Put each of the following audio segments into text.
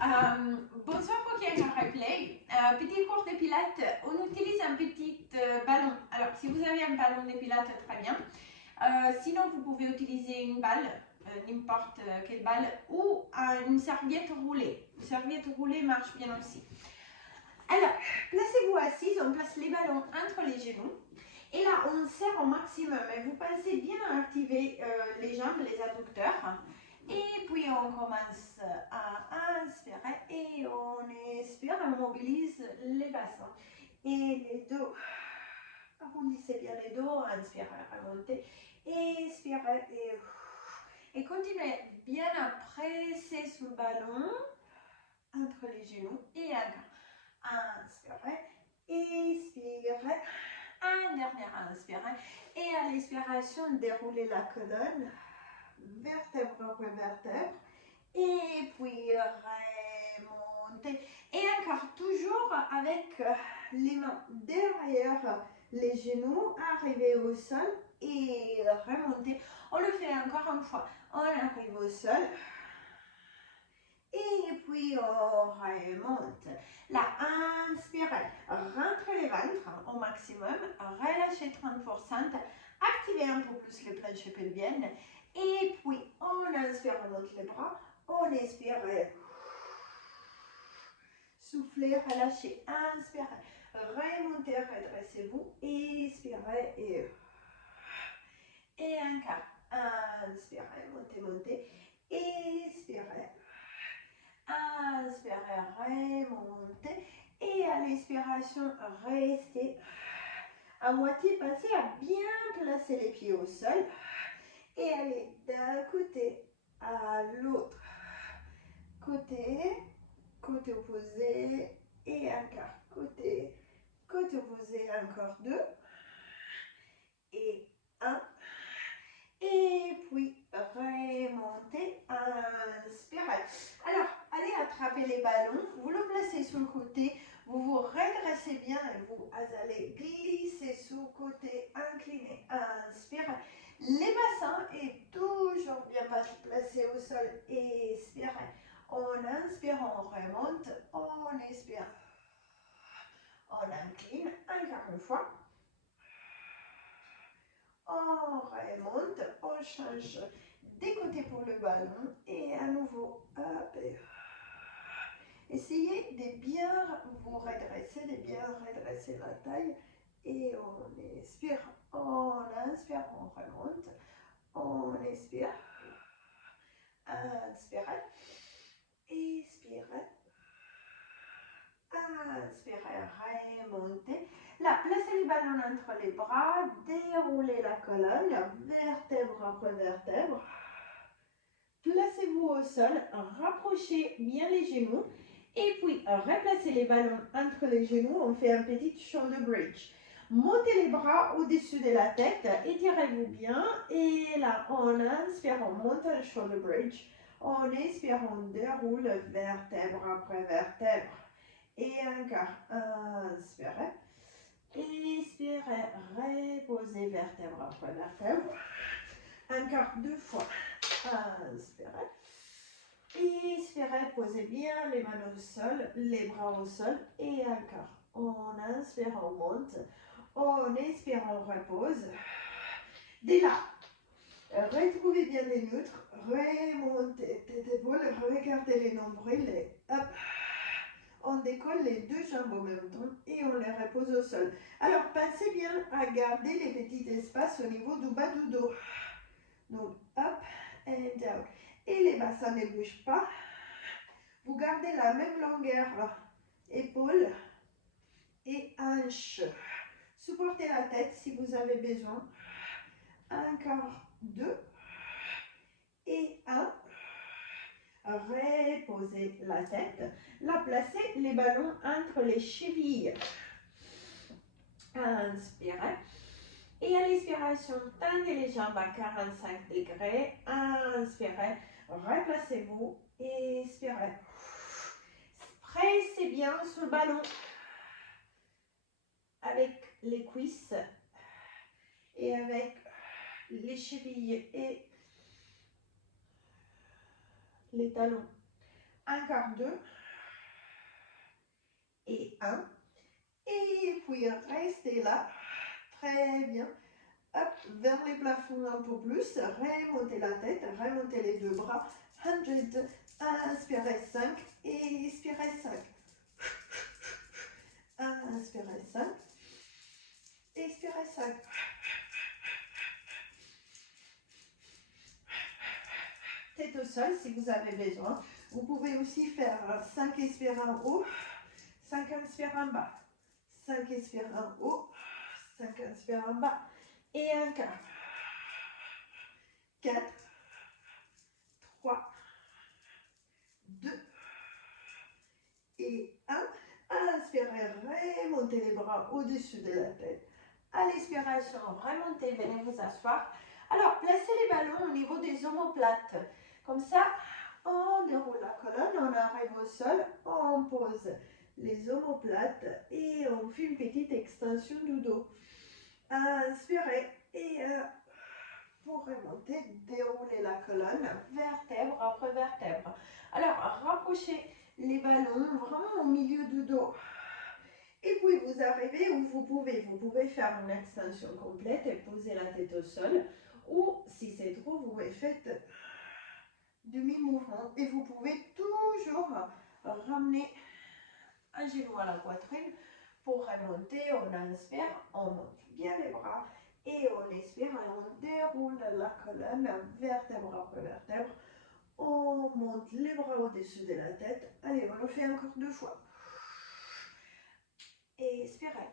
Bonsoir pour qui est en replay. Petit cours de pilates, on utilise un petit ballon. Alors, si vous avez un ballon de pilates, très bien. Sinon, vous pouvez utiliser une balle, n'importe quelle balle, ou une serviette roulée. Une serviette roulée marche bien aussi. Alors, placez-vous assise, on place les ballons entre les genoux. Et là, on serre au maximum. Et vous pensez bien activer les jambes, les adducteurs. Et puis, on commence à inspirer et on expire, on mobilise les bassins. Et les dos, arrondissez bien les dos, inspirez, remontez, expirez et continuez bien à presser sous le ballon, entre les genoux et encore. Inspirez, expirez. Un dernier inspirez et à l'expiration, déroulez la colonne, vertèbre après vertèbre et puis remontez. Et encore, toujours avec les mains derrière les genoux, arrivez au sol et remontez. On le fait encore une fois. On arrive au sol. Et puis on remonte. Là, inspirez, rentrez les ventres au maximum, relâchez 30%, activez un peu plus les planches pelviennes. Et puis on inspire, on monte les bras, on expire, soufflez, relâchez, inspirez, remontez, redressez-vous, expirez et encore. Inspirez, montez, montez, expirez. Inspirez, remontez et à l'expiration, restez à moitié, pensez à bien placer les pieds au sol et allez d'un côté à l'autre. Côté opposé et encore côté opposé, encore 2 et 1. Et puis remontez, inspirez. Alors, allez attraper les ballons, vous le placez sur le côté, vous vous redressez bien et vous allez glisser sous le côté, incliné, inspirez. Les bassins est toujours bien placés au sol, expirez. On inspire, on remonte, on expire. On incline, encore une fois. On remonte, on change des côtés pour le ballon et à nouveau, hop, essayez de bien vous redresser, de bien redresser la taille et on expire, on inspire, on remonte, on expire, inspirez, expirez, inspirez, remontez. Là, placez les ballons entre les bras, déroulez la colonne, vertèbre après vertèbre. Placez-vous au sol, rapprochez bien les genoux et puis replacez les ballons entre les genoux. On fait un petit shoulder bridge. Montez les bras au-dessus de la tête, étirez-vous bien et là, on inspire, on monte un shoulder bridge. On expire, on déroule vertèbre après vertèbre. Et encore, inspirez. Expirez, reposez vertèbre après vertèbre. Encore 2 fois. Inspirez. Expirez, posez bien les mains au sol, les bras au sol. Et encore. On inspire, on monte. On expire, on repose. Dès là, retrouvez bien les neutres. Remontez tête épaule, regardez les nombrils. Et hop. On décolle les 2 jambes au même temps et on les repose au sol. Alors, pensez bien à garder les petits espaces au niveau du bas du dos. Donc, up and down. Et les bassins ne bougent pas. Vous gardez la même longueur, épaule et hanche. Supportez la tête si vous avez besoin. Encore 2 et 1. Reposez la tête. Là, placez les ballons entre les chevilles. Inspirez. Et à l'expiration, tendez les jambes à 45 degrés. Inspirez. Replacez-vous. Expirez. Pressez bien sur le ballon avec les cuisses et avec les chevilles et les talons. un quart, 2, et 1. Et puis restez là, très bien. Hop, vers les plafonds un peu plus, remontez la tête, remontez les deux bras. 100, inspirez 5, expirez 5. Inspirez 5, expirez 5. Tête au sol si vous avez besoin. Vous pouvez aussi faire 5 expires en haut, 5 inspires en bas. 5 expires en haut, 5 inspires en bas. Et un quart. 4, 3, 2 et 1. Inspirez, remontez les bras au-dessus de la tête. À l'expiration, remontez, venez vous asseoir. Alors, placez les ballons au niveau des omoplates. Comme ça, on déroule la colonne, on arrive au sol, on pose les omoplates et on fait une petite extension du dos. Inspirez et pour remonter, dérouler la colonne, vertèbre après vertèbre. Alors, rapprochez les ballons vraiment au milieu du dos. Et puis, vous arrivez où vous pouvez faire une extension complète et poser la tête au sol. Ou, si c'est trop, vous faites demi-mouvement. Et vous pouvez toujours ramener un genou à la poitrine pour remonter. On inspire, on monte bien les bras. Et on expire et on déroule la colonne, vertèbre après vertèbre. On monte les bras au-dessus de la tête. Allez, on le fait encore 2 fois. Et expirez.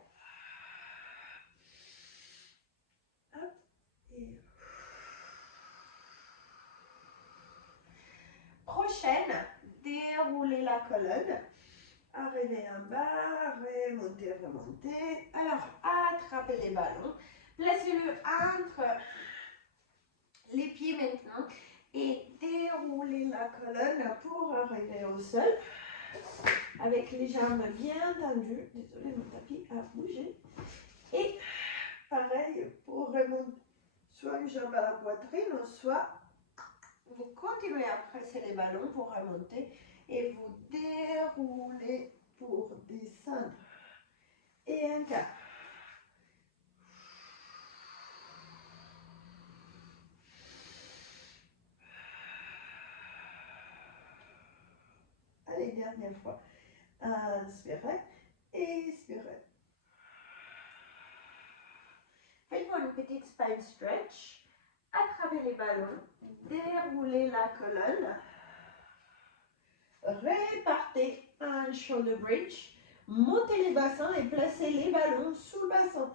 Hop. Et... Prochaine, déroulez la colonne. Arrivez en bas, remontez, remontez. Alors, attrapez les ballons. Placez-le entre les pieds maintenant et déroulez la colonne pour arriver au sol avec les jambes bien tendues. Désolée, mon tapis a bougé. Et pareil pour remonter soit une jambe à la poitrine, soit vous continuez à presser les ballons pour remonter et vous déroulez pour descendre. Et un quart. Allez, dernière fois. Inspirez, expirez. Faites-moi une petite spine stretch. Attrapez les ballons, déroulez la colonne. Répartez un shoulder bridge. Montez les bassins et placez les ballons sous le bassin.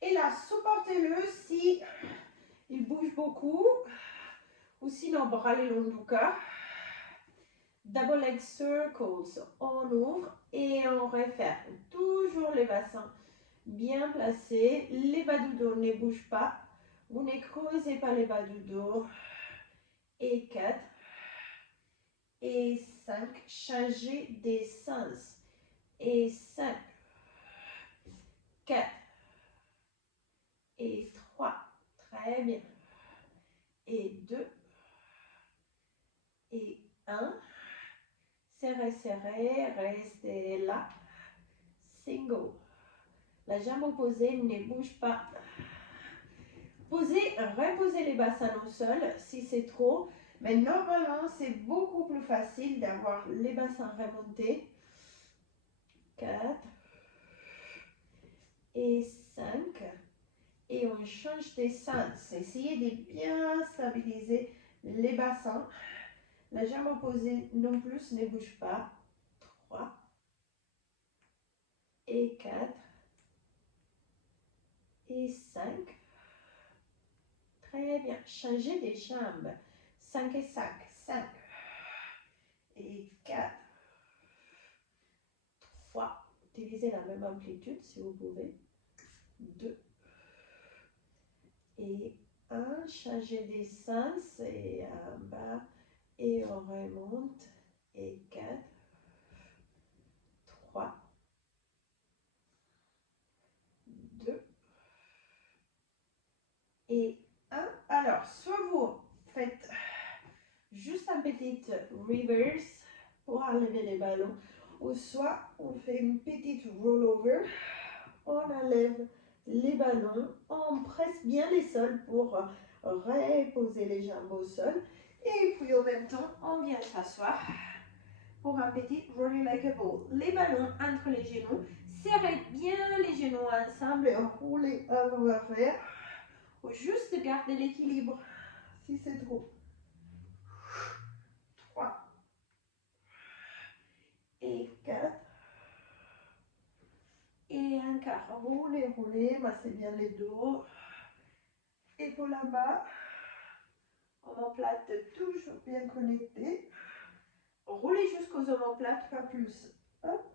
Et là, supportez-le si il bouge beaucoup ou sinon bras les longs du corps. Double leg circles, on ouvre et on referme. Toujours les bassins bien placés. Les bas du dos ne bougent pas. Vous ne creusez pas les bas du dos. Et 4. Et 5. Changez des sens. Et 5. 4. Et 3. Très bien. Et 2. Et 1. Serrez, serrez, restez là. Single. La jambe opposée ne bouge pas. Posez, reposez les bassins au sol si c'est trop. Mais normalement, c'est beaucoup plus facile d'avoir les bassins remontés. 4 et 5. Et on change des sens. Essayez de bien stabiliser les bassins. La jambe opposée non plus ne bouge pas. 3 et 4 et 5. Très bien. Changez des jambes. 5 et 5. 5 et 4. 3. Utilisez la même amplitude si vous pouvez. 2 et 1. Changez des sens et en bas. Et on remonte. Et 4. 3. 2 et 1. Alors, soit vous faites juste un petit reverse pour enlever les ballons. Ou soit on fait une petite rollover, on enlève les ballons, on presse bien les sols pour reposer les jambes au sol. Et puis en même temps, on vient s'asseoir pour un petit rolling like a ball. Les ballons entre les genoux, serrez bien les genoux ensemble et roulez vers. Faut juste garder l'équilibre si c'est trop. 3 et 4 et un quart. Roulez, roulez, massez bien les dos. Épaules en bas. Omoplate toujours bien connectée. Roulez jusqu'aux omoplates, pas plus. Hop.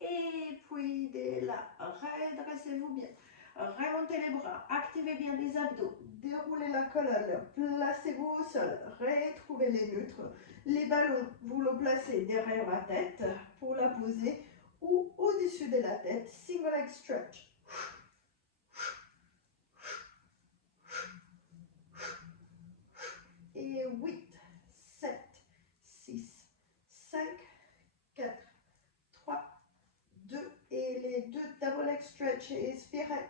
Et puis de là, redressez-vous bien. Remontez les bras, activez bien les abdos, déroulez la colonne, placez-vous au sol, retrouvez les neutres. Les ballons, vous le placez derrière la tête pour la poser ou au-dessus de la tête, single leg stretch. Et 8, 7, 6, 5, 4, 3, 2 et les deux double leg stretch et expirez.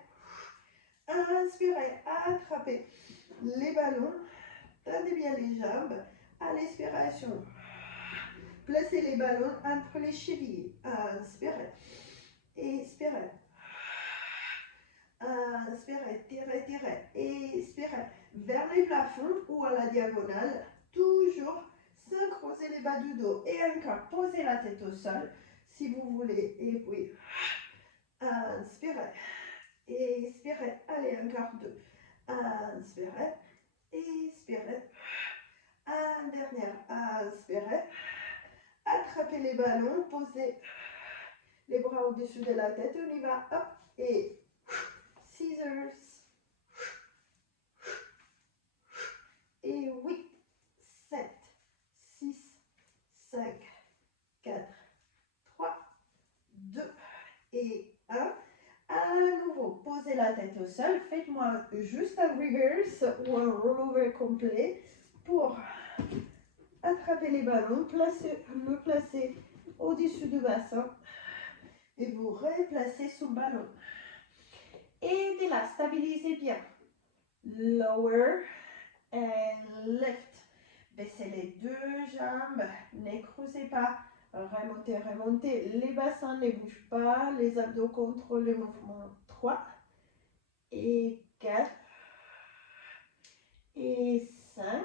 Inspirez, attrapez les ballons, tendez bien les jambes. À l'expiration, placez les ballons entre les chevilles. Inspirez, expirez. Inspirez, tirez, tirez, expirez vers les plafonds ou à la diagonale. Toujours synchroniser les bas du dos et encore poser la tête au sol si vous voulez. Et puis, inspirez. Expirez, allez, encore 2. Inspirez, expirez. Un dernier, inspirez. Attrapez les ballons, posez les bras au-dessus de la tête. On y va, hop, et scissors. Et 8, 7, 6, 5, 4, 3, 2 et 1. À nouveau, posez la tête au sol. Faites-moi juste un reverse ou un rollover complet pour attraper les ballons, le placer au-dessus du bassin et vous replacez sous le ballon. Et de là, stabilisez bien. Lower and lift. Baissez les deux jambes, ne creusez pas. Remontez, remontez. Les bassins ne bougent pas. Les abdos contrôlent le mouvement. 3 et 4 et 5.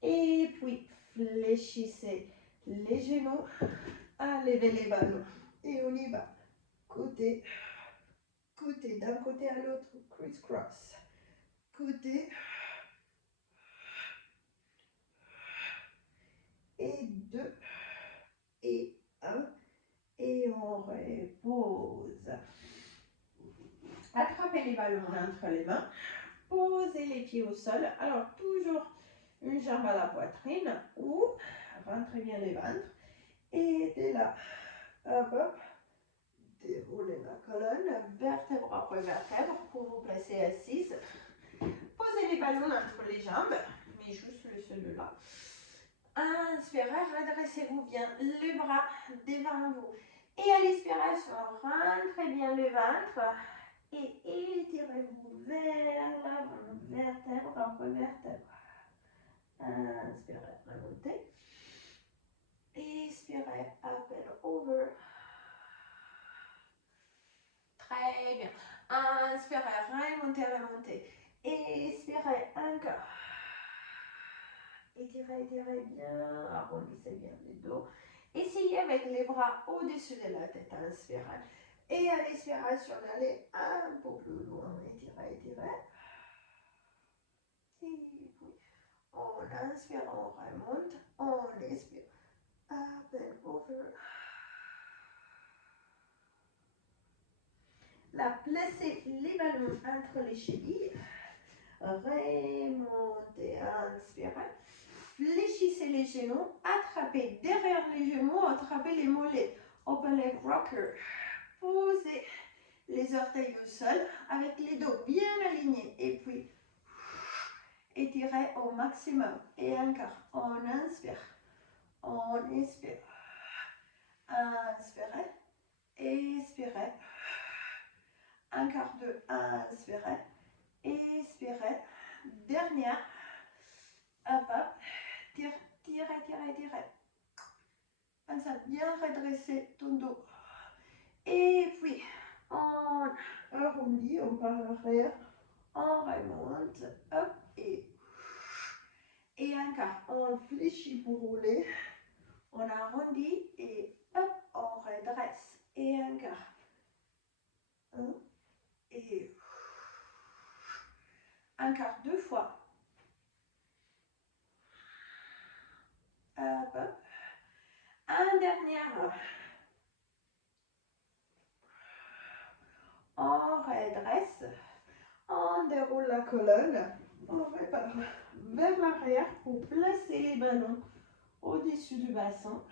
Et puis, fléchissez les genoux. Enlevez les ballons. Et on y va. Côté, côté, d'un côté à l'autre. Criss-cross. Côté. Et 2 et 1 et on repose. Attrapez les ballons entre les mains, posez les pieds au sol. Alors toujours une jambe à la poitrine ou rentrez bien les ventres et de là, hop, hop, déroulez la colonne, vertèbre après vertèbre pour vous placer assise. Posez les ballons entre les jambes, mais juste celui-là. Inspirez, redressez-vous bien les bras devant vous. Et à l'expiration, rentrez bien le ventre et étirez-vous vers l'avant, vertèbre après vertèbre. Inspirez, remontez. Expirez, up and over. Très bien. Inspirez, remontez, remontez. Expirez, encore. Étirez, étirez bien, arrondissez bien les dos. Essayez avec les bras au-dessus de la tête, inspirez. Et à l'expiration, allez un peu plus loin, étirez, étirez. Et puis, on inspire, on remonte, on expire. Up and over. Là, placez les ballons entre les chevilles. Remontez, inspirez. Fléchissez les genoux, attrapez derrière les genoux, attrapez les mollets. Open leg rocker. Posez les orteils au sol avec les dos bien alignés. Et puis, Étirez au maximum. Et encore. On inspire. On expire. Inspirez. Expirez. Encore deux. Inspirez. Expirez. Dernière. Hop, hop. Tirez, tirez, tirez, tirez. Comme ça, bien redresser ton dos. Et puis, on arrondit, on part arrière. On remonte. Hop, et encore. On fléchit pour rouler. On arrondit et hop, on redresse. Et encore. Un, et encore deux fois. Hop, hop. Un dernier. On redresse. On déroule la colonne. On repart vers l'arrière pour placer les ballons au-dessus du bassin.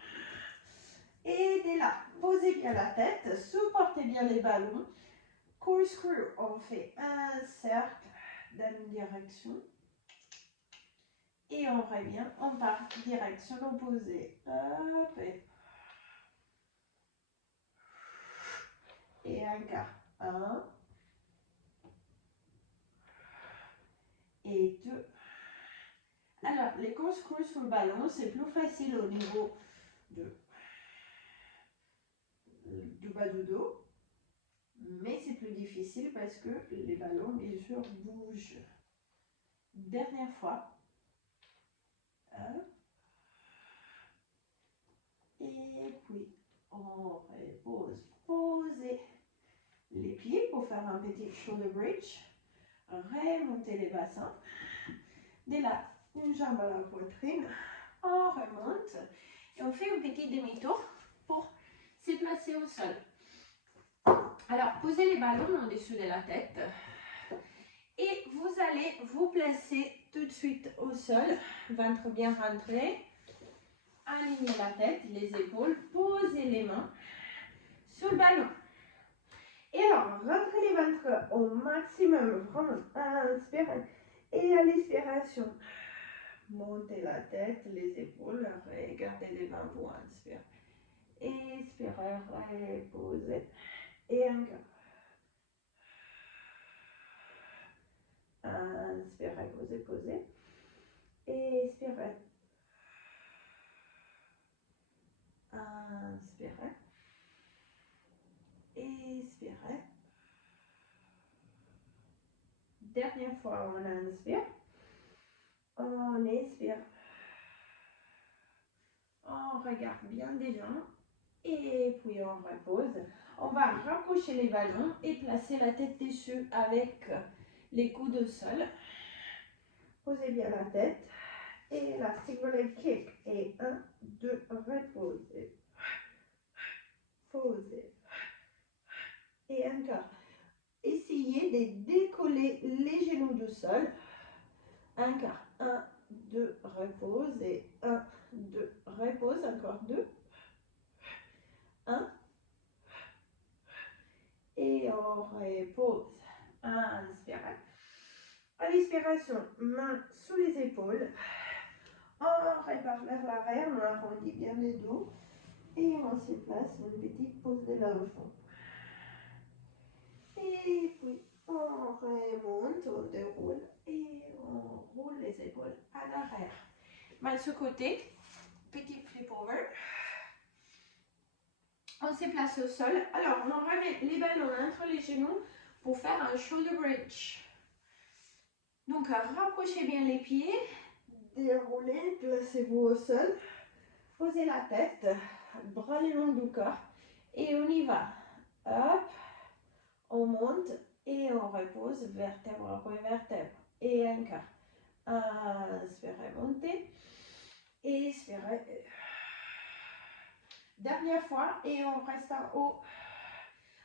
Et dès là, posez bien la tête, supportez bien les ballons. Corkscrew, on fait un cercle dans une direction. Et on revient, on part direction opposée. Hop, et encore. Un. Et deux. Alors, les corkscrews sur le ballon, c'est plus facile au niveau du bas du dos. Mais c'est plus difficile parce que les ballons, bien sûr, bougent. Dernière fois. Et puis, on repose. Posez les pieds pour faire un petit shoulder bridge. Remontez les bassins. Dès là, une jambe à la poitrine. On remonte. Et on fait un petit demi-tour pour se placer au sol. Alors, posez les ballons au-dessus de la tête. Et vous allez vous placer tout de suite au sol. Ventre bien rentré. Alignez la tête, les épaules. Posez les mains sur le ballon. Et alors, rentrez les ventres au maximum. Vraiment, inspirez. Et à l'expiration, montez la tête, les épaules. Regardez devant vous. Inspire. Expirez, reposez. Et encore. Inspirez, posez, posez. Expirez. Inspirez. Expirez. Dernière fois, on inspire. On expire. On regarde bien devant. Et puis on repose. On va rapprocher les ballons et placer la tête dessus avec les coudes au sol. Posez bien la tête. Et la single leg kick. Et 1, 2, reposez. Posez. Et encore. Essayez de décoller les genoux du sol. Encore. 1, 2, repose. Et 1, 2, repose. Encore 2. 1. Et on repose. Inspirez. À l'expiration, main sous les épaules. On repart vers l'arrière, on arrondit bien le dos. Et on se place une petite pause de l'enfant. Et puis, on remonte, on déroule et on roule les épaules à l'arrière. Mal ce côté, petit flip over. On se place au sol. Alors, on remet les ballons entre les genoux pour faire un shoulder bridge. Donc, rapprochez bien les pieds, déroulez, placez-vous au sol, posez la tête, bras le long du corps et on y va. Hop, on monte et on repose vertèbre après vertèbre. Et encore. Inspirez, montez. Expirez. Dernière fois et on reste en haut.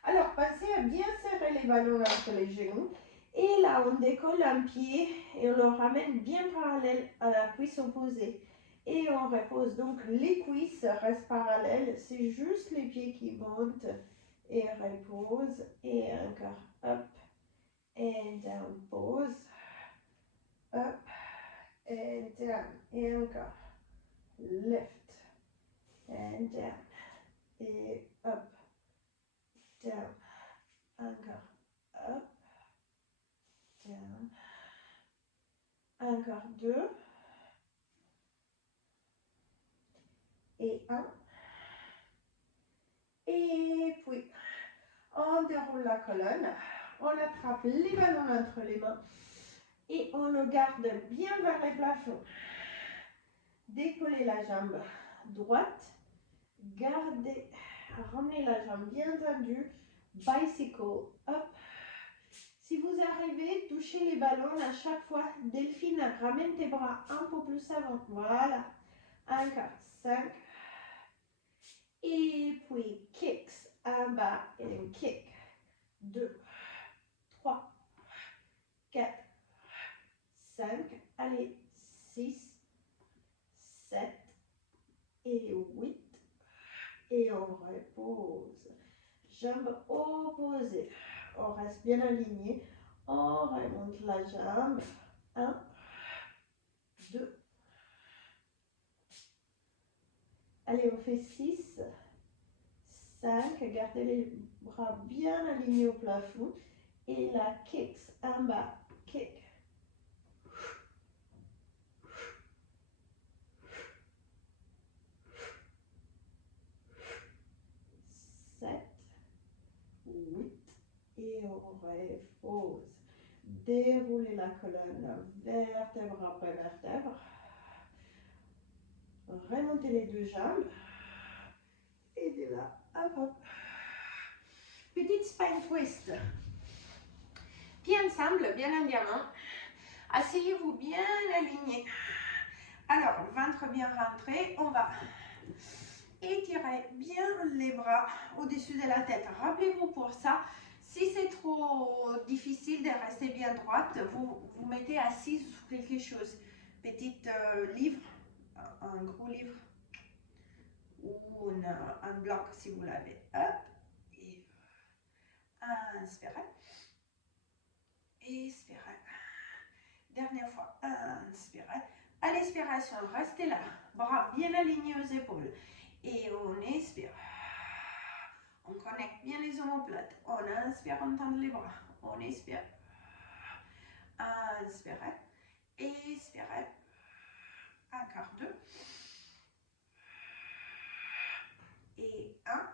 Alors, pensez à bien serrer les ballons entre les genoux. Et là, on décolle un pied et on le ramène bien parallèle à la cuisse opposée. Et on repose. Donc, les cuisses restent parallèles. C'est juste les pieds qui montent. Et repose. Et encore. Up. And down. Pause. Up. and down, et encore, lift, and down, et up, down, encore, up, down, encore 2, et 1, et puis on déroule la colonne, on attrape les ballons entre les mains, et on le garde bien vers les plafonds. Décollez la jambe droite, gardez, ramenez la jambe bien tendue, bicycle, hop. Si vous arrivez, touchez les ballons à chaque fois. Delphine, ramène tes bras un peu plus avant. Voilà. Encore 5. Et puis kicks, en bas et kick. 2, 3, 4, 5. Allez, 6, 7 et 8. Et on repose. Jambes opposées. On reste bien aligné. On remonte la jambe. 1, 2. Allez, on fait 6, 5. Gardez les bras bien alignés au plafond. Et la kicks en bas. Kick. 7, 8. Et on repose. Déroulez la colonne, vertèbre après vertèbre. Remontez les deux jambes. Et de là, hop, hop. Petite spine twist. Pieds ensemble, bien en diamant. Asseyez-vous bien aligné. Alors, ventre bien rentré. On va étirer bien les bras au-dessus de la tête. Rappelez-vous pour ça, si c'est trop difficile de rester bien droite, vous vous mettez assise sur quelque chose. Petite livre, un gros livre ou un bloc si vous l'avez. Hop, et inspirez. Expirez. Dernière fois, inspirez. À l'expiration, restez là, bras bien alignés aux épaules. Et on expire. On connecte bien les omoplates. On inspire, on tend les bras. On expire. Inspirez. Expirez. Encore 2. Et 1.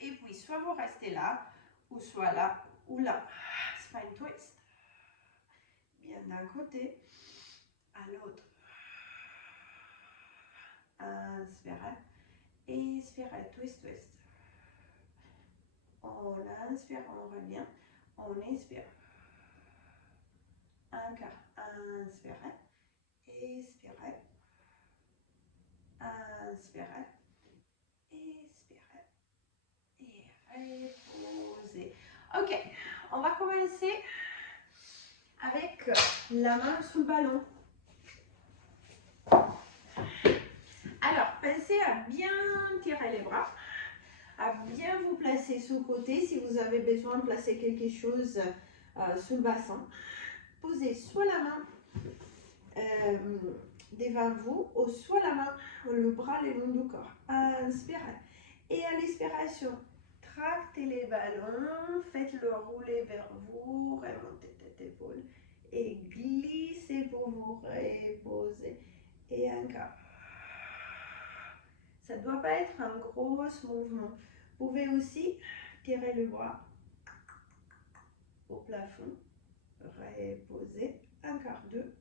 Et puis, soit vous restez là, ou soit là, ou là. Spine twist. Bien d'un côté, à l'autre. Inspirez. Expirez. Twist, twist. On inspire, on revient. On expire. Encore. Inspirez. Expirez. Inspirez. Expirez. Et reposez. Ok, on va commencer avec la main sous le ballon. Alors, pensez à bien tirer les bras, à bien vous placer sous le côté si vous avez besoin de placer quelque chose sous le bassin. Posez soit la main devant vous, ou soit la main, le bras le long du corps. Inspirez. Et à l'expiration, tractez les ballons, faites-le rouler vers vous, remontez tête épaule et glissez pour vous reposer. Et encore. Ça ne doit pas être un gros mouvement. Vous pouvez aussi tirer le bras au plafond, reposer. Encore 2.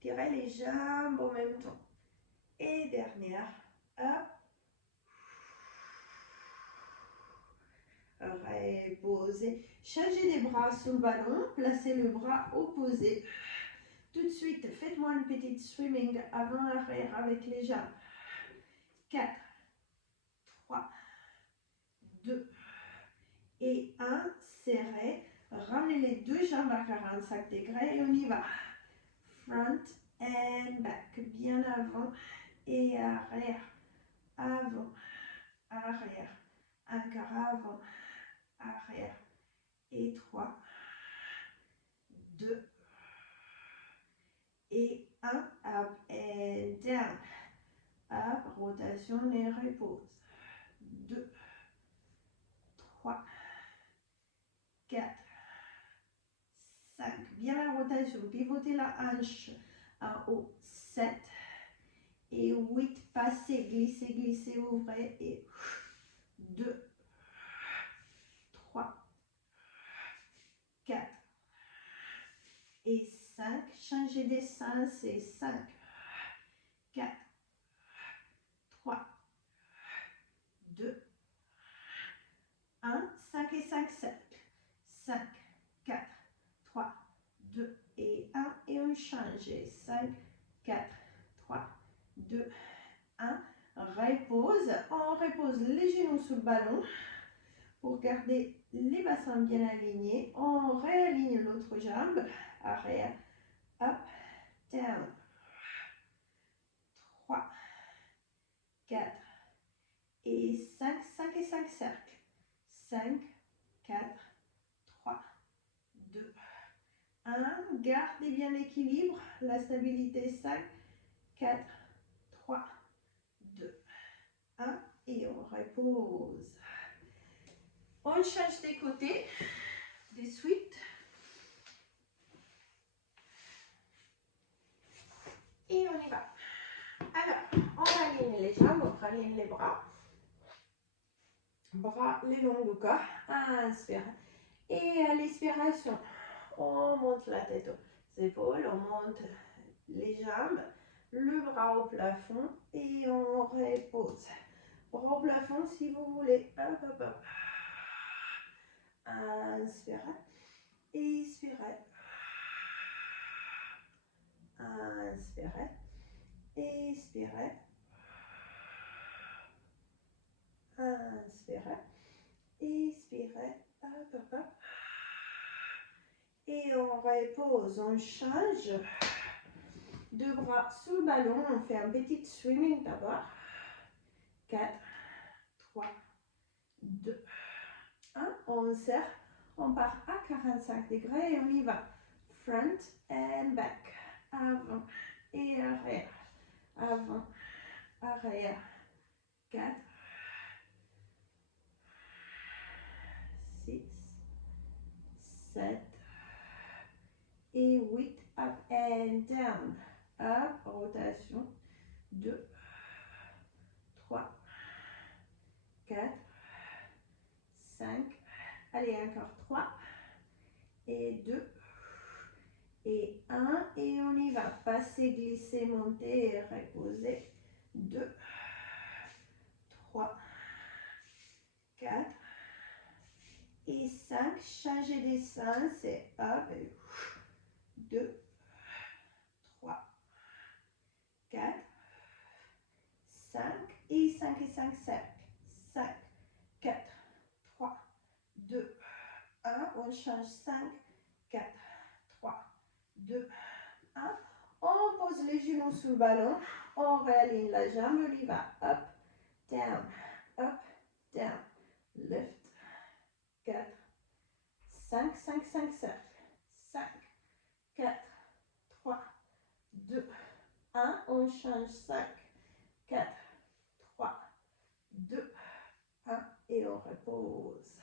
Tirez les jambes en même temps. Et dernière, hop. Reposez. Changez les bras sous le ballon, placez le bras opposé. Tout de suite, faites-moi une petite swimming avant-arrière avec les jambes. 4, 3, 2 et 1. Serrez. Ramenez les deux jambes à 45 degrés et on y va. Front and back. Bien avant et arrière. Avant, arrière. Encore avant, arrière. Et 3, 2 Et 1, up and down. Up, rotation et repose. 2, 3, 4, 5. Bien la rotation. Pivotez la hanche en haut. 7 et 8. Passez, glissez, glissez, ouvrez. Et 2, 3, 4 et 5. Changez d'essence et 5, 4, 3, 2, 1. 5 et 5 cercles. 5, 4, 3, 2 et 1. Et on change. 5, 4, 3, 2, 1. Repose. On repose les genoux sous le ballon pour garder les bassins bien alignés. On réaligne l'autre jambe. Arrière. Up. Down. 3, 4 et 5. 5 et 5 cercles. 5, 4, 3, 2, 1. Gardez bien l'équilibre, la stabilité. 5, 4, 3, 2, 1. Et on repose. On change des côtés, des suites. Et on y va. Alors, on aligne les jambes, on aligne les bras. Bras le long du corps. Inspire. Et à l'expiration, on monte la tête aux épaules, on monte les jambes, le bras au plafond et on repose. Bras au plafond si vous voulez. Hop, hop, hop. Inspirez. Expirez. Inspirez. Expirez. Inspirez. Expirez. Hop, hop, hop. Et on repose, on change. Deux bras sous le ballon, on fait un petit swimming d'abord. 4, 3, 2, 1. On serre, on part à 45 degrés et on y va. Front and back. Avant et arrière. Avant, arrière. 4, 6, 7 et 8. Up and down. Up, rotation. 2, 3, 4, 5. Allez, encore 3 et 2 et 1. Et on y va. Passer, glisser, monter et reposer. 2, 3, 4 et 5. Changer d'essence et hop. 2, 3, 4, 5 et 5 et 5 cercles. 5, 4, 3, 2, 1. On change. 5, 4, 3, 2, 1. On pose les genoux sous le ballon. On réaligne la jambe. On y va. Up, down, up, down. Lift. 4, 5, 5, 5 cercles. 5, 4, 3, 2, 1. On change. 5, 4, 3, 2, 1. Et on repose.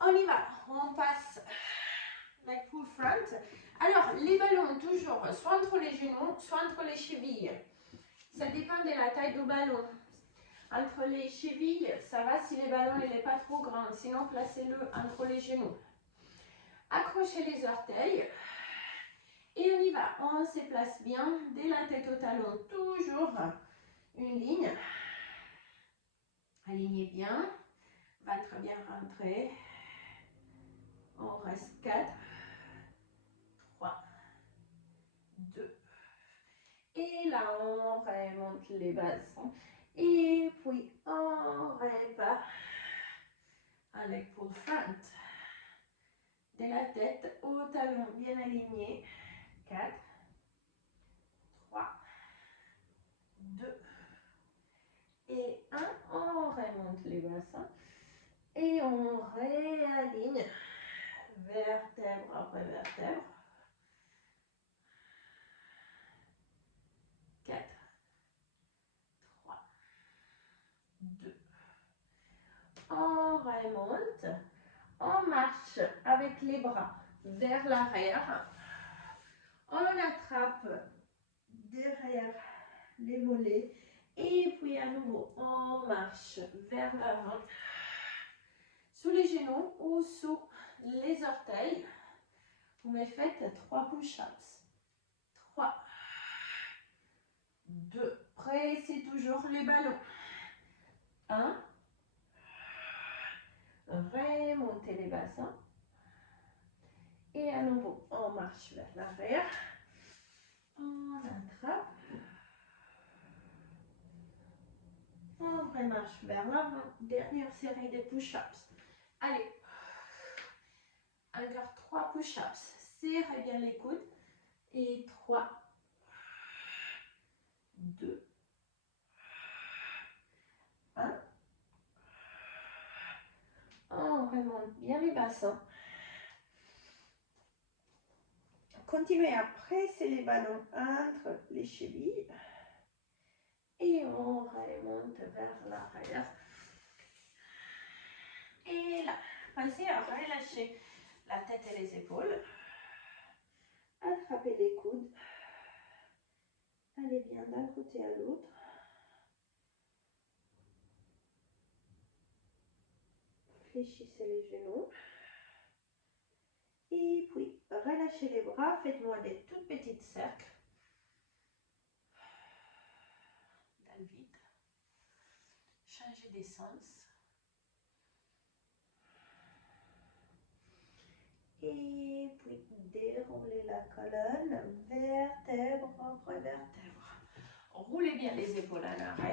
On y va. On passe la pull front. Alors, les ballons, toujours, soit entre les genoux, soit entre les chevilles. Ça dépend de la taille du ballon. Entre les chevilles, ça va si le ballon n'est pas trop grand. Sinon, placez-le entre les genoux. Accrochez les orteils. Et on y va. On se place bien. De la tête au talon, toujours une ligne. Alignez bien. Ventre bien rentré. On reste 4, 3, 2. Et là, on remonte les bassins. Et puis, on repart avec pull front. De la tête au talon bien aligné. 4, 3, 2 et 1. On remonte les bassins. Et on réaligne vertèbre après vertèbre. On remonte. On marche avec les bras vers l'arrière. On attrape derrière les mollets. Et puis à nouveau, on marche vers l'avant. Sous les genoux ou sous les orteils. Vous me faites 3 push-ups. 3, 2, pressez toujours les ballons. 1, remontez les bassins. Et à nouveau, on marche vers l'arrière. On attrape. On remarche vers l'avant. Dernière série de push-ups. Allez. Encore 3 push-ups. Serrez bien les coudes. Et 3, 2, 1. On remonte bien les bassins. Continuez à presser les ballons entre les chevilles. Et on remonte vers l'arrière. Et là, pensez à relâcher la tête et les épaules. Attrapez les coudes. Allez bien d'un côté à l'autre. Fléchissez les genoux. Et puis, relâchez les bras. Faites-moi des tout petits cercles. Dans le vide. Changez d'essence. Et puis, déroulez la colonne, vertèbre après vertèbre. Roulez bien les épaules en arrière.